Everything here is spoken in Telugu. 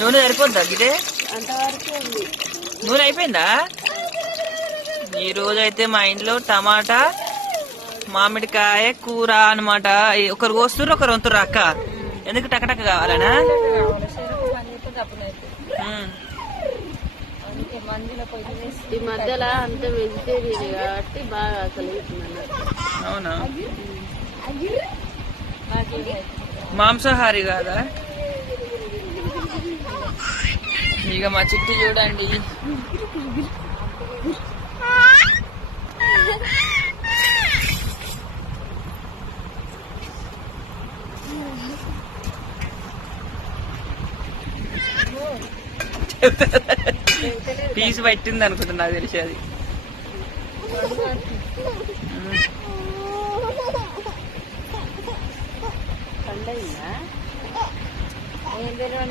నూనె సరిపోద్దా ఇదే అంతవరకు ఉంది. నూనె అయిపోయిందా? ఈ రోజు అయితే మా ఇంట్లో టమాటా మామిడికాయ కూర అనమాట. ఒకరు కోస్తుర్రు ఒకరు వంతుర్రు. అక్క ఎందుకు టకటక కావాలనా? ఈ మధ్యలో అంత వెజిటేరియన్ కాబట్టి బాగా ఆకలి అవుతుంది. అవునా? మాంసాహారి కాదా? ఇక మా చిట్టి చూడండి. పీసు పట్టింది అనుకుంటున్నా, నాకు తెలిసి అది. పండైందా?